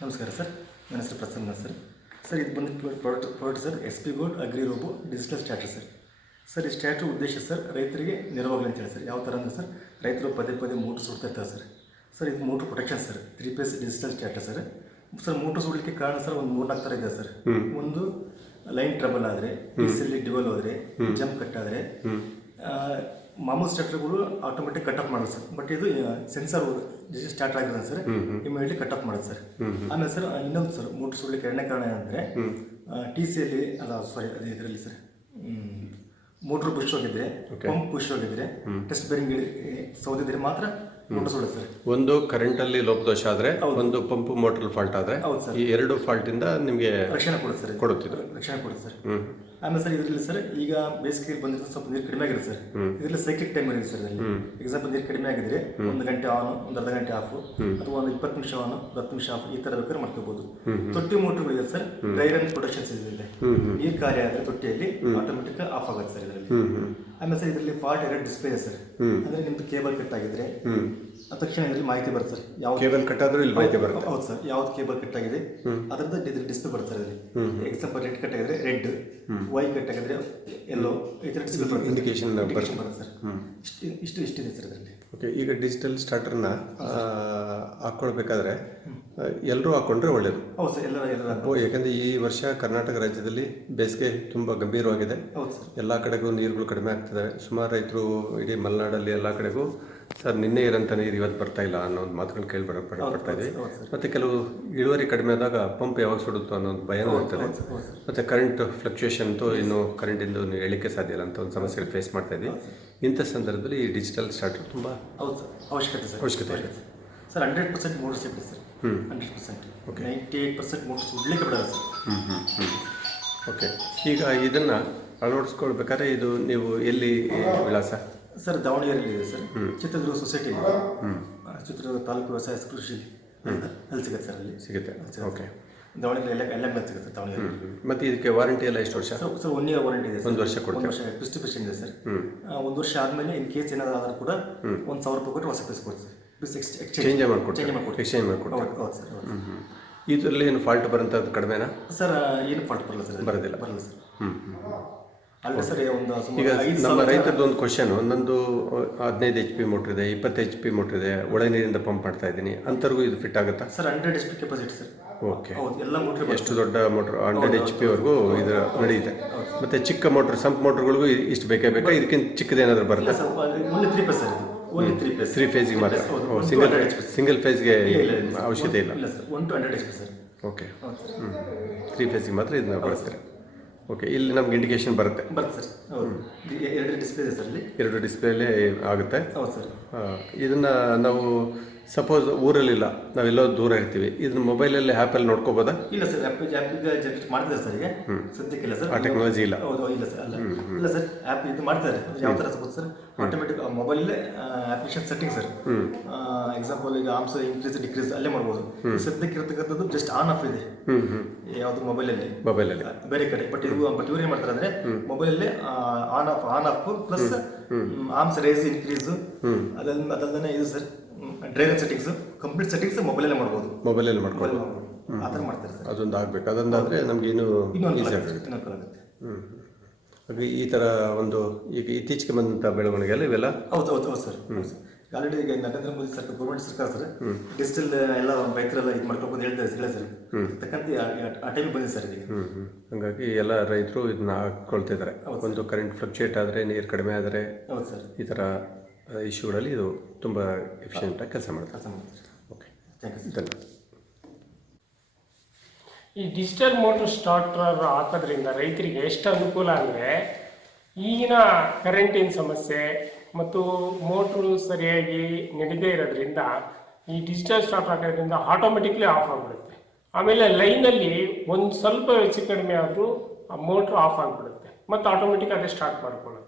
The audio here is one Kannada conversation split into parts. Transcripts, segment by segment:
ನಮಸ್ಕಾರ ಸರ್. ನನ್ನ ಹೆಸರು ಪ್ರಸನ್ನ ಸರ್. ಸರ್ ಇದು ಬಂದು product product sir S P gold agri robo digital starter sir. Sir ಈ ಸ್ಟ್ಯಾಟ್ರ್ ಉದ್ದೇಶ ಸರ್ ರೈತರಿಗೆ ನೆರವಾಗಲಿ ಅಂತ ಹೇಳಿ ಸರ್. ಯಾವ ಥರ ಅಂದರೆ ಸರ್ ರೈತರು ಪದೇ ಪದೇ ಮೋಟ್ರ್ ಸುಡ್ತಾ ಇರ್ತಾರೆ ಸರ್. ಸರ್ ಇದು motor protection sir. Three phase digital starter sir. Sir motor ಸುಡಲಿಕ್ಕೆ ಕಾರಣ ಸರ್ ಒಂದು ಮೂರ್ನಾಲ್ಕು ಥರ ಇದೆ ಸರ್. ಒಂದು ಲೈನ್ ಟ್ರಬಲ್ ಆದರೆ ಪೀಸಲ್ಲಿ ಡಿವಲ್ ಹೋದರೆ ಜಂಪ್ ಕಟ್ ಆದರೆ ಮಾಮೂಲು ಸ್ಟ್ಯಾಟ್ರ್ಗಳು ಆಟೋಮೆಟಿಕ್ ಕಟ್ ಆಫ್ ಮಾಡೋದು ಸರ್. ಬಟ್ ಇದು ಸೆನ್ಸರ್ ಸ್ಟಾರ್ಟ್ ಆಗಿದೆ ಸರ್. ಇಮಿಡಿಯೇಟ್ಲಿ ಕಟ್ ಆಫ್ ಮಾಡೋದು ಸರ್. ಆಮೇಲೆ ಸರ್ ಇನ್ನೊಂದು ಸರ್ ಮೋಟ್ರ್ ಸುಡ್ಲಿಕ್ಕೆ ಎರಡನೇ ಕಾರಣ ಏನಂದರೆ ಟಿ ಸಿಯಲ್ಲಿ ಅಲ್ಲ ಸಾರಿ ಅದು ಇದರಲ್ಲಿ ಸರ್. ಮೋಟ್ರ್ ಪುಷ್ ಹೋಗಿದ್ರೆ ಪಂಪ್ ಪುಷ್ ಹೋಗಿದ್ರೆ ಟೆಸ್ಟ್ ಬೇರಿಂಗ್ ಸೌದಿದ್ರೆ ಮಾತ್ರ ಮೋಟ್ರ್ ಕರೆಂಟ್ ಸರ್. ಒಂದು ಕರೆಂಟಲ್ಲಿ ಲೋಪದೋಷ ಆದ್ರೆ ಒಂದು ಪಂಪ್ ಮೋಟರ್ ಫಾಲ್ಟ್ ಆದ್ರೆ ಹೌದು ಸರ್. ಈ ಎರಡು ಫಾಲ್ಟ್ ಇಂದ ನಿಮಗೆ ರಕ್ಷಣೆ ಕೊಡುತ್ತೆ ಸರ್ ಇದು. ರಕ್ಷಣೆ ಕೊಡುತ್ತೆ ಸರ್. ಹ್ಮ್. ಆಮೇಲೆ ಸರ್ ಇದರಲ್ಲಿ ಸರ್ ಈಗ ಬೇಸಿಗೆ ಬಂದಿರೋ ಸ್ವಲ್ಪ ನೀರು ಕಡಿಮೆ ಆಗಿದೆ ಸರ್. ಇದರಲ್ಲಿ ಸೈಕ್ಲಿಕ್ ಟೈಮ್ ಇರುತ್ತೆ ಸರ್ ಇದರಲ್ಲಿ. ಎಕ್ಸಾಂಪಲ್ ನೀರು ಕಡಿಮೆ ಆಗಿದ್ರೆ ಒಂದು ಗಂಟೆ ಆನ್ ಒಂದು ಅರ್ಧ ಗಂಟೆ ಆಫ್ ಅಥವಾ ಒಂದು ಇಪ್ಪತ್ತು ನಿಮಿಷ ಆನ್ ಒಂದು ಹತ್ತು ನಿಮಿಷ ಆಫ್ ಈ ತರ ಬೇಕಾದ್ರೆ ಮಾಡ್ಕೋಬಹುದು ತೊಟ್ಟಿ ಇದೆ ಸರ್ ಡ್ರೈ ರನ್ ಪ್ರೊಡಕ್ಷನ್ಸ್ ಇದೆ ನೀರು ಕಾರ್ಯ ಆದ್ರೆ ತೊಟ್ಟಿಯಲ್ಲಿ ಆಟೋಮೆಟಿಕ್ ಆಫ್ ಆಗುತ್ತೆ ಸರ್ ಇದರಲ್ಲಿ. ಆಮೇಲೆ ಸರ್ ಇದರಲ್ಲಿ ಫಾಲ್ಟ್ ಎರಡು ಡಿಸ್ಪ್ಲೇ ಇದೆ ಸರ್ ಅಂದ್ರೆ ನಿಮ್ದು ಕೇಬಲ್ ಕಟ್ ಆಗಿದ್ರೆ ತಕ್ಷಣ ಇದರಲ್ಲಿ ಮಾಹಿತಿ ಬರುತ್ತೆ ಸರ್ ಯಾವ ಕೇಬಲ್ ಕಟ್ ಆದ್ರೂ ಇಲ್ಲಿ ಮಾಹಿತಿ ಬರುತ್ತೆ. ಹೌದು ಸರ್ ಯಾವ್ದು ಕೇಬಲ್ ಕಟ್ ಆಗಿದೆ ಅದರದ್ದು ಇದ್ರ ಡಿಸ್ಪ್ಲೇ ಬರ್ತಾರೆ ಇಲ್ಲಿ. ಎಕ್ಸಾಂಪಲ್ ರೆಡ್ ಕಟ್ ಆಗಿದ್ರೆ ರೆಡ್ ವೈ ಕಟ್ ಆಗಿದ್ರೆ ಎಲ್ಲೋ ಈ ಥರ ಡಿಸ್ಪ್ಲೇ ಬರುತ್ತೆ ಇಂಡಿಕೇಶನ್ ಬರುತ್ತೆ. ಬರುತ್ತೆ ಸರ್ ಇಷ್ಟು ಇಷ್ಟು ಇಷ್ಟಿದೆ ಸರ್ ಇದರಲ್ಲಿ. ಓಕೆ ಈಗ ಡಿಜಿಟಲ್ ಸ್ಟಾರ್ಟರ್ನ ಹಾಕ್ಕೊಳ್ಬೇಕಾದ್ರೆ ಎಲ್ಲರೂ ಹಾಕ್ಕೊಂಡ್ರೆ ಒಳ್ಳೆಯದು ಹೌದು ಸರ್ ಎಲ್ಲ ಎಲ್ಲ ಓ ಯಾಕಂದರೆ ಈ ವರ್ಷ ಕರ್ನಾಟಕ ರಾಜ್ಯದಲ್ಲಿ ಬೇಸಿಗೆ ತುಂಬ ಗಂಭೀರವಾಗಿದೆ. ಹೌದು ಸರ್. ಎಲ್ಲ ಕಡೆಗೂ ನೀರುಗಳು ಕಡಿಮೆ ಆಗ್ತದೆ ಸುಮಾರು ರೈತರು ಇಡೀ ಮಲೆನಾಡಲ್ಲಿ ಎಲ್ಲ ಕಡೆಗೂ ಸರ್ ನಿನ್ನೆ ಇರೋಂಥ ನೀರು ಇವತ್ತು ಬರ್ತಾ ಇಲ್ಲ ಅನ್ನೋ ಒಂದು ಮಾತುಗಳು ಕೇಳಿ ಬರ ಬರ್ತಾ ಇದೆ. ಮತ್ತು ಕೆಲವು ಇಳುವರಿ ಕಡಿಮೆ ಆದಾಗ ಪಂಪ್ ಯಾವಾಗ ಸುಡುತ್ತೋ ಅನ್ನೋ ಒಂದು ಭಯನೂ ಇರ್ತದೆ. ಮತ್ತು ಕರೆಂಟ್ ಫ್ಲಕ್ಚುಯೇಷನ್ ಅಂತೂ ಇನ್ನು ಕರೆಂಟಿಂದು ಹೇಳಿಕೆ ಸಾಧ್ಯ ಇಲ್ಲ ಅಂತ ಒಂದು ಸಮಸ್ಯೆಗಳು ಫೇಸ್ ಮಾಡ್ತಾ ಇದ್ದೀವಿ ಇಂಥ ಸಂದರ್ಭದಲ್ಲಿ ಈ ಡಿಜಿಟಲ್ ಸ್ಟಾರ್ಟರ್ ತುಂಬ ಅವಶ್ಯಕತೆ ಸರ್ ಅವಶ್ಯಕತೆ. ಸರ್ ಹಂಡ್ರೆಡ್ ಪರ್ಸೆಂಟ್ ಮೂರು sir. Hundred percent. Ninety percent motor ಸುಡ್ಲಿಕ್ಕೆ ಬಿಡಲ್ಲ ಸರ್. ಓಕೆ ಈಗ ಇದನ್ನು ಅಳವಡಿಸ್ಕೊಳ್ಬೇಕಾದ್ರೆ ಇದು ನೀವು ಎಲ್ಲಿ ವಿಳಾಸ? ಸರ್ ದಾವಣಗೆರೆಯಲ್ಲಿ ಇದೆ ಸರ್. ಚಿತ್ರದುರ್ಗ ಸೊಸೈಟಿ ಇದೆ. ಆ, ಚಿತ್ರದುರ್ಗ ತಾಲೂಕು ವ್ಯವಸಾಯ ಕೃಷಿ ಅಲ್ಲಿ ಸಿಗುತ್ತೆ ಸರ್ ಅಲ್ಲಿ. ಸಿಗುತ್ತೆ. ಓಕೆ ದಾವಣಗೆರೆ ಎಲ್ಲ ಎಲ್ಲ ಮೇಲೆ ಸಿಗುತ್ತೆ ಸರ್ ದಾವಣಗೆರೆ. ಮತ್ತು ಇದಕ್ಕೆ ವಾರಂಟಿ ಎಲ್ಲ ಎಷ್ಟು ವರ್ಷ? Sir sir one year warranty ಇದೆ ಸರ್. ಒಂದು ವರ್ಷ ಕೊಡ್ತೀವಿ ಒಂದು ವರ್ಷ ಪ್ರಿಸ್ಕ್ರಿಪ್ಷನ್ ಇದೆ ಸರ್. ಒಂದು ವರ್ಷ ಆದಮೇಲೆ ಇನ್ ಕೇಸ್ ಏನಾದರೂ ಆದರೂ ಕೂಡ ಒಂದು ಸಾವಿರ ರೂಪಾಯಿ ಕೊಟ್ಟು ಹೊಸ ಪೀಸ್ ಕೊಡ್ತೀವಿ ಚೇಂಜ್ ಮಾಡಿಕೊಡ್ತೀವಿ. ಎಕ್ಸ್ಚೇಂಜ್ ಹ್ಞೂ ಇದರಲ್ಲಿ ಏನು ಫಾಲ್ಟ್ ಬರೋಂಥದ್ದು ಕಡಿಮೆನಾ? ಸರ್ ಏನು ಫಾಲ್ಟ್ ಬರಲ್ಲ ಸರ್ ಬರೋದಿಲ್ಲ. ಬರಲ್ಲ ಸರ್. ಹ್ಞೂ ಅಲ್ಲ ಸರ್ ಒಂದು ಈಗ ನಮ್ಮ ರೈತರದ್ದು ಒಂದು ಕ್ವಶನ್ ಒಂದೊಂದು ಹದಿನೈದು ಎಚ್ ಪಿ ಮೋಟ್ರ್ ಇದೆ ಇಪ್ಪತ್ತು ಎಚ್ ಪಿ ಮೋಟ್ರ್ ಇದೆ ಒಳ ನೀರಿಂದ ಪಂಪ್ ಮಾಡ್ತಾ ಇದ್ದೀನಿ. ಅಂಥವ್ರಿಗೂ ಇದು ಫಿಟ್ ಆಗುತ್ತಾ? Sir hundred H P capacity sir. Okay ಎಲ್ಲ ಮೋಟ್ರ್ ಎಷ್ಟು ದೊಡ್ಡ ಮೋಟ್ರ್ ಹಂಡ್ರೆಡ್ ಎಚ್ ಪಿ ವರೆಗೂ ಇದು ನಡೆಯುತ್ತೆ ಮತ್ತು ಚಿಕ್ಕ ಮೋಟ್ರ್ ಸಂಪ್ ಮೋಟ್ರ್ಗಳಿಗೂ ಇಷ್ಟು ಬೇಕೇ ಬೇಕಾ? ಇದಕ್ಕಿಂತ ಚಿಕ್ಕದೇನಾದರೂ ಬರುತ್ತೆ? Three percent only three phase three ಫೇಸಿಗೆ ಮಾತ್ರ. ಸಿಂಗಲ್ ಸಿಂಗಲ್ ಫೇಸ್ಗೆ ಇಲ್ಲ ಇಲ್ಲ ಅವಶ್ಯಕತೆ ಇಲ್ಲ. ಇಲ್ಲ sir one two hundred H P sir okay ಹ್ಞೂ ತ್ರೀ ಫೇಸಿಗೆ ಮಾತ್ರ ಇದನ್ನ ಬಳಸ್ತಾರೆ? ಓಕೆ ಇಲ್ಲಿ ನಮ್ಗೆ ಇಂಡಿಕೇಶನ್ ಬರುತ್ತೆ. ಬರುತ್ತೆ ಸರ್ ಹೌದು. ಎರಡು ಡಿಸ್ಪ್ಲೇ ಇದೆ ಸರ್ ಅಲ್ಲಿ. ಎರಡು ಡಿಸ್ಪ್ಲೇಲೇ ಆಗುತ್ತೆ. ಹೌದು ಸರ್ ಇದನ್ನ ನಾವು ಸಪೋಸ್ ಊರಲ್ಲಿಲ್ಲ ನಾವೆಲ್ಲೋ ದೂರ ಇರ್ತೀವಿ. ಇದನ್ನ ಮೊಬೈಲಲ್ಲಿ ಆ್ಯಪಲ್ಲಿ ನೋಡ್ಕೋಬೋದಾ? ಇಲ್ಲ ಸರ್ ಆ್ಯಪ್ ಆ್ಯಪ್ ಜನರೇಟ್ ಮಾಡ್ತಿದ್ದಾರೆ ಸರ್ ಈಗ. ಸದ್ಯಕ್ಕಿಲ್ಲ ಸರ್. ಆ ಟೆಕ್ನಾಲಜಿ ಇಲ್ಲ. ಹೌದು ಇಲ್ಲ ಸರ್ ಅಲ್ಲ. ಇಲ್ಲ ಸರ್ ಆ್ಯಪ್ ಇದು ಮಾಡ್ತಾರೆ. ಯಾವ ಥರ ಸಪೋಸ್ ಸರ್? ಆಟೋಮೆಟಿಕ್ ಮೊಬೈಲಲ್ಲೇ ಅಪ್ಲಿಕೇಶನ್ ಸೆಟ್ಟಿಂಗ್ ಸರ್. ಎಕ್ಸಾಂಪಲ್ ಈಗ ಆಮ್ಸ್ ಇನ್ಕ್ರೀಸ್ ಡಿಕ್ರೀಸ್ ಅಲ್ಲೇ ಮಾಡ್ಬೋದು. ಸದ್ಯಕ್ಕೆ ಇರತಕ್ಕಂಥದ್ದು ಜಸ್ಟ್ ಆನ್ ಆಫ್ ಇದೆ. ಯಾವ್ದು ಮೊಬೈಲಲ್ಲಿ ಮೊಬೈಲಲ್ಲಿ ಬೇರೆ ಕಡೆ. ಬಟ್ ಇದು ಬಟ್ ಇವ್ರು ಏನು ಮಾಡ್ತಾರೆ ಅಂದ್ರೆ ಮೊಬೈಲಲ್ಲೇ on off on off plus amps raise increase ಅದನ್ನ ಅದಲ್ಲದೆ ಇದು sir. Driver settings complete settings ಮೊಬೈಲಲ್ಲೇ ಮಾಡ್ಬೋದು. ಮೊಬೈಲಲ್ಲಿ ಮಾಡ್ಬೋದು. ಆ ಥರ ಮಾಡ್ತಾರೆ ಸರ್. ಅದೊಂದು ಆಗ್ಬೇಕು. ಅದೊಂದಾದರೆ ನಮ್ಗೆ ಇನ್ನೂ ಇನ್ನೊಂದು ಈಸಿ ಆಗುತ್ತೆ, ಆಗುತ್ತೆ. ಇನ್ನೊಂದು ಆಗುತ್ತೆ. ಹ್ಞೂ ಹಾಗೆ ಈ ಥರ ಒಂದು ಈಗ ಇತ್ತೀಚೆಗೆ ಬಂದಂಥ ಬೆಳವಣಿಗೆಯಲ್ಲಿ ಇವೆಲ್ಲ? ಹೌದು ಹೌದು ಹೌದು ಸರ್. ಆಲ್ರೆಡಿ ಈಗ ನರೇಂದ್ರ ಮೋದಿ ಸರ್ಕಾರ ಗೌರ್ಮೆಂಟ್ ಸರ್ಕಾರ ಸರ್ ಡಿಜಿಟಲ್ ಎಲ್ಲ ರೈತರೆಲ್ಲ ಇದು ಮಾಡ್ಕೊಂಡು ಹೇಳ್ತಾರೆ ಹೇಳಿ ಸರ್ ತಕ್ಕಂತೆ ಆ- ಟೈಮಿಗೆ ಬಂದಿದೆ ಸರ್ ಈಗ ಹಾಗಾಗಿ ಎಲ್ಲ ರೈತರು ಇದನ್ನ ಹಾಕ್ಕೊಳ್ತಿದ್ದಾರೆ ಒಂದು ಕರೆಂಟ್ ಫ್ಲಕ್ಚುಯೇಟ್ ಆದರೆ ನೀರು ಕಡಿಮೆ ಆದರೆ ಹೌದು ಸರ್. ಈ ಥರ ಇಶ್ಯೂಗಳಲ್ಲಿ ಇದು ತುಂಬ ಎಫಿಷಿಯೆಂಟಾಗಿ ಕೆಲಸ ಮಾಡುತ್ತೆ ಕೆಲಸ ಮಾಡುತ್ತೆ ಓಕೆ ಥ್ಯಾಂಕ್ ಯು ಧನ್ಯವಾದ ಈ ಡಿಜಿಟಲ್ ಮೋಟರ್ ಸ್ಟಾರ್ಟರ್ ಹಾಕೋದ್ರಿಂದ ರೈತರಿಗೆ ಎಷ್ಟು ಅನುಕೂಲ ಅಂದರೆ ಈಗಿನ ಕರೆಂಟಿನ ಸಮಸ್ಯೆ ಮತ್ತು ಮೋಟ್ರು ಸರಿಯಾಗಿ ನಡೀದೇ ಇರೋದ್ರಿಂದ ಈ ಡಿಜಿಟಲ್ ಸ್ಟಾರ್ಟ್ ಹಾಕೋದ್ರಿಂದ ಆಟೋಮೆಟಿಕ್ಲಿ ಆಫ್ ಆಗಿಬಿಡುತ್ತೆ. ಆಮೇಲೆ ಲೈನಲ್ಲಿ ಒಂದು ಸ್ವಲ್ಪ ಹೆಚ್ಚು ಕಡಿಮೆ ಆದರೂ ಆ ಮೋಟ್ರು ಆಫ್ ಆಗಿಬಿಡುತ್ತೆ. ಮತ್ತು ಆಟೋಮೆಟಿಕ್ ಅದೇ ಸ್ಟಾರ್ಟ್ ಮಾಡ್ಕೊಳ್ಳುತ್ತೆ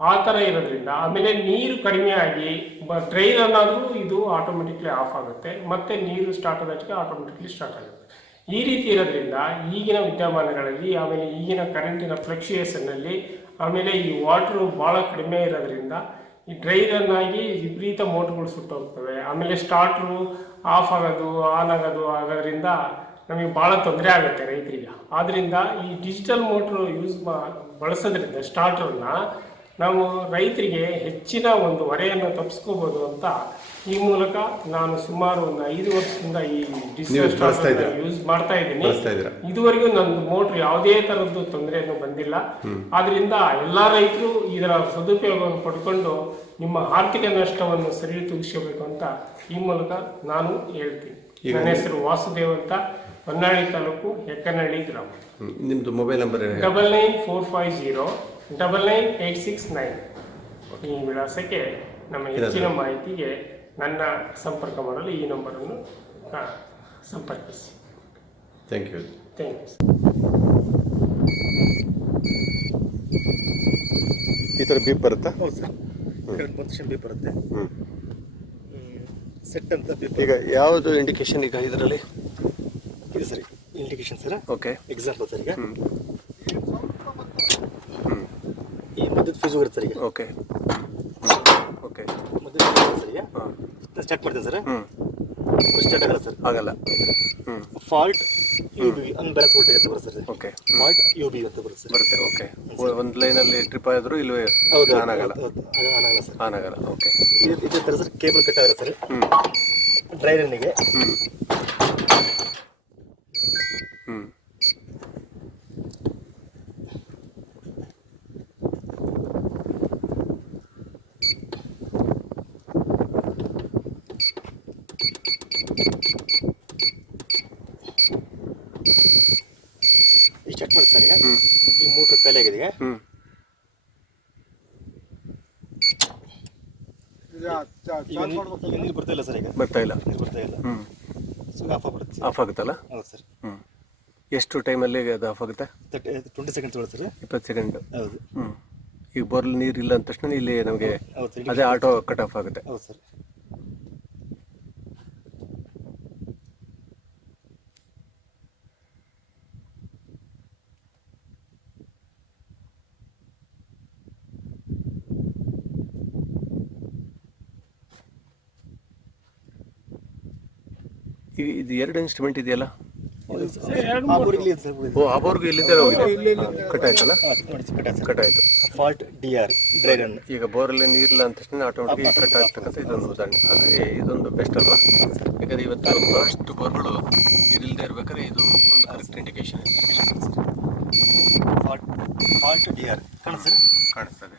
ಆ ಥರ ಇರೋದ್ರಿಂದ ಆಮೇಲೆ ನೀರು ಕಡಿಮೆ ಆಗಿ ಬ ಡ್ರೈ ಇದು ಆಟೋಮೆಟಿಕ್ಲಿ ಆಫ್ ಆಗುತ್ತೆ. ಮತ್ತೆ ನೀರು ಸ್ಟಾರ್ಟ್ ಆದಷ್ಟಕ್ಕೆ ಆಟೋಮೆಟಿಕ್ಲಿ ಸ್ಟಾರ್ಟ್ ಆಗುತ್ತೆ. ಈ ರೀತಿ ಇರೋದ್ರಿಂದ ಈಗಿನ ವಿದ್ಯಮಾನಗಳಲ್ಲಿ, ಆಮೇಲೆ ಈಗಿನ ಕರೆಂಟಿನ ಫ್ಲಕ್ಚುಯೇಷನ್ನಲ್ಲಿ ಆಮೇಲೆ ಈ ವಾಟ್ರು ಭಾಳ ಕಡಿಮೆ ಇರೋದ್ರಿಂದ ಈ ಡ್ರೈ ರನ್ ಆಗಿ ವಿಪರೀತ ಮೋಟ್ರ್ಗಳು ಸುಟ್ಟೋಗ್ತವೆ ಆಮೇಲೆ ಸ್ಟಾರ್ಟ್ರು ಆಫ್ ಆಗೋದು ಆನ್ ಆಗೋದು ಆಗೋದ್ರಿಂದ ನಮಗೆ ಭಾಳ ತೊಂದರೆ ಆಗುತ್ತೆ ರೈತರಿಗೆ. ಆದ್ದರಿಂದ ಈ ಡಿಜಿಟಲ್ ಮೋಟ್ರು ಯೂಸ್ ಮಾ, ಬಳಸೋದ್ರಿಂದ ಸ್ಟಾರ್ಟರ್ನ ನಾವು ರೈತರಿಗೆ ಹೆಚ್ಚಿನ ಒಂದು ಹೊರೆಯನ್ನು ತಪ್ಪಿಸ್ಕೋಬೋದು ಅಂತ ಈ ಮೂಲಕ ನಾನು ಸುಮಾರು ಒಂದು ಐದು ವರ್ಷದಿಂದ ಈ? ಯೂಸ್ ಮಾಡ್ತಾ ಇದ್ದೀನಿ. ಇದುವರೆಗೂ ನನ್ನ ಮೋಟ್ರ್ ಯಾವುದೇ ತರದ್ದು ತೊಂದರೆಯನ್ನು ಬಂದಿಲ್ಲ. ಆದ್ರಿಂದ ಎಲ್ಲಾ ರೈತರು ಇದರ ಸದುಪಯೋಗವನ್ನು ಪಡ್ಕೊಂಡು ನಿಮ್ಮ ಆರ್ಥಿಕ ನಷ್ಟವನ್ನು ಸರಿ ತೂಗಿಸಬೇಕು ಅಂತ ಈ ಮೂಲಕ ನಾನು ಹೇಳ್ತೀನಿ. ನನ್ನ ಹೆಸರು ವಾಸುದೇವ್ ಅಂತ ಹೊನ್ನಾಳಿ ತಾಲೂಕು ಹೆಕ್ಕನಹಳ್ಳಿ ಗ್ರಾಮ. ನಿಮ್ದು mobile number double nine four five zero double nine eight six nine ಈ ವಿಳಾಸಕ್ಕೆ ನಮ್ಮ ಹೆಚ್ಚಿನ ಮಾಹಿತಿಗೆ ನನ್ನ ಸಂಪರ್ಕ ಮಾಡಲು ಈ ನಂಬರನ್ನು ಸಂಪರ್ಕಿಸಿ. ಥ್ಯಾಂಕ್ ಯು ಥ್ಯಾಂಕ್ ಯು ಈ ಥರ ಬೀಪ್ ಬರುತ್ತಾ? ಹೌದು ಸರ್. ಕರೆಂಟ್ ಮೊದಲು ಬಿ ಬರುತ್ತೆ. ಹ್ಞೂ ಸೆಟ್ ಅಂತ ಬಿ ಈಗ ಯಾವುದು ಇಂಡಿಕೇಶನ್ ಈಗ ಇದರಲ್ಲಿ? ಇದೆ ಸರಿ. Indication sir? Okay example sir ಈಗ ಹ್ಞೂ ಈ ಮದ್ದದ ಫೀಸ್ ಹೋಗಿರುತ್ತೆ ಸರ್ ಈಗ ಓಕೆ. ಓಕೆ ಮದ್ದದ ಫೀಸ್ ಸರ್ ಈಗ ಸ್ಟಾರ್ಟ್ ಮಾಡ್ತೀನಿ ಸರ್? ಹ್ಞೂ ಸ್ಟಾರ್ಟ್ ಆಗಲ್ಲ ಸರ್. ಆಗಲ್ಲ. ಹ್ಞೂ fault U B unbalance voltage ಅಂತ ಬರುತ್ತೆ sir okay. Fault U B ಅಂತ ಬರುತ್ತೆ ಸರ್. ಬರುತ್ತೆ. ಓಕೆ. ಒಂದು ಲೈನಲ್ಲಿ ಟ್ರಿಪ್ ಆದರೂ ಇಲ್ಲವೇ ಹೌದು ಆನ್ ಆಗಲ್ಲ. ಆನ್ ಆಗಲ್ಲ ಸರ್. ಆನ್ ಆಗಲ್ಲ. ಓಕೆ. ಇದು ಇದೇ ಥರ ಸರ್ ಕೇಬಲ್ ಕಟ್ ಆಗಲ್ಲ ಸರ್. ಹ್ಞೂ ಡ್ರೈ ರನ್ನಿಗೆ ಹ್ಞೂ ಹ್ಞೂ ಈ ಚೆಕ್ ಮಾಡಿ ಸರ್ ಈಗ ಹ್ಞೂ ಈ ಮೋಟ್ರ್ ಖಾಲಿ ಆಗಿದೆ ಈಗ ನೀರು- ಈಗ ನೀರು ಬರ್ತಾ ಇಲ್ಲ ಸರ್ ಈಗ. ಬರ್ತಾ ಇಲ್ಲ. ನೀರು ಬರ್ತಾ ಇಲ್ಲ. ಹ್ಞೂ ಸೊ ಆಫ್ ಆಗ್ಬಿಡುತ್ತೆ ಆಫ್ ಆಗುತ್ತಲ್ಲ? ಹೌದು ಸರ್. ಹ್ಞೂ ಎಷ್ಟು ಟೈಮಲ್ಲಿ ಅದು ಆಫ್ ಆಗುತ್ತೆ? ತರ್ಟಿ ಟ್ವೆಂಟಿ ಸೆಕೆಂಡ್ ತೊಗೊಳ್ಳಿ ಸರ್. ಇಪ್ಪತ್ತು ಸೆಕೆಂಡ್ ಹೌದು. ಹ್ಞೂ ಈಗ ಬೋರ್ಲ್ ನೀರು ಇಲ್ಲ ಅಂದ ತಕ್ಷಣ ಇಲ್ಲಿ ನಮಗೆ ಹೌದು ಸರ್. ಅದೇ ಆಟೋ ಕಟ್ ಆಫ್ ಆಗುತ್ತೆ. ಹೌದು ಸರ್. ಈಗ ಇದು ಎರಡು ಇನ್ಸ್ಟ್ರೂಮೆಂಟ್ ಇದೆಯಲ್ಲ? ಆ ಬೋರಿಗೆ ಇದೆ ಸರ್ ಓ ಆ ಬೋರ್ಗೂ ಇಲ್ಲಿಂದ ಹೋಗಿದೆ ಕಟ್ ಆಯ್ತಲ್ಲ? ಕಟ್ ಆಯ್ತು fault D R dry run ಈಗ ಬೋರಲ್ಲಿ ನೀರಿಲ್ಲ ಅಂತ ತಕ್ಷಣ ಆಟೋಮೆಟಿಕ್ ಕಟ್ ಆಗ್ತಕ್ಕಂಥ ಇದೊಂದು ಉದಾಹರಣೆ. ಹಾಗಾಗಿ ಇದೊಂದು ಬೆಸ್ಟ್ ಅಲ್ವಾ? ಯಾಕಂದ್ರೆ ಇವತ್ತು ಬಹಳಷ್ಟು ಬೋರ್ಗಳು ಇದಿಲ್ಲದೆ ಇರ್ಬೇಕಾದ್ರೆ ಇದು ಒಂದು correct indication fault fault D R ಕಾಣ ಸರ್? ಕಾಣಿಸ್ತದೆ.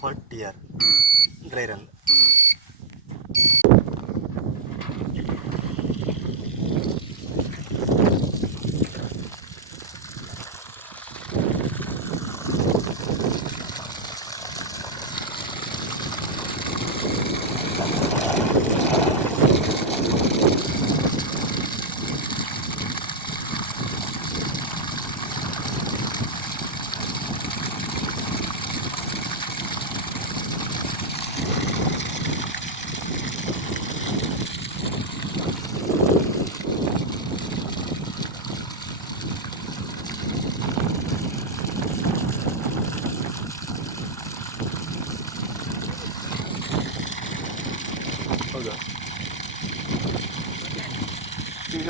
ಫಾಲ್ಟ್ ಡಿ ಆರ್ ಹ್ಞೂ ಡ್ರೈ ರನ್ ಹೌದಾ ಈಗ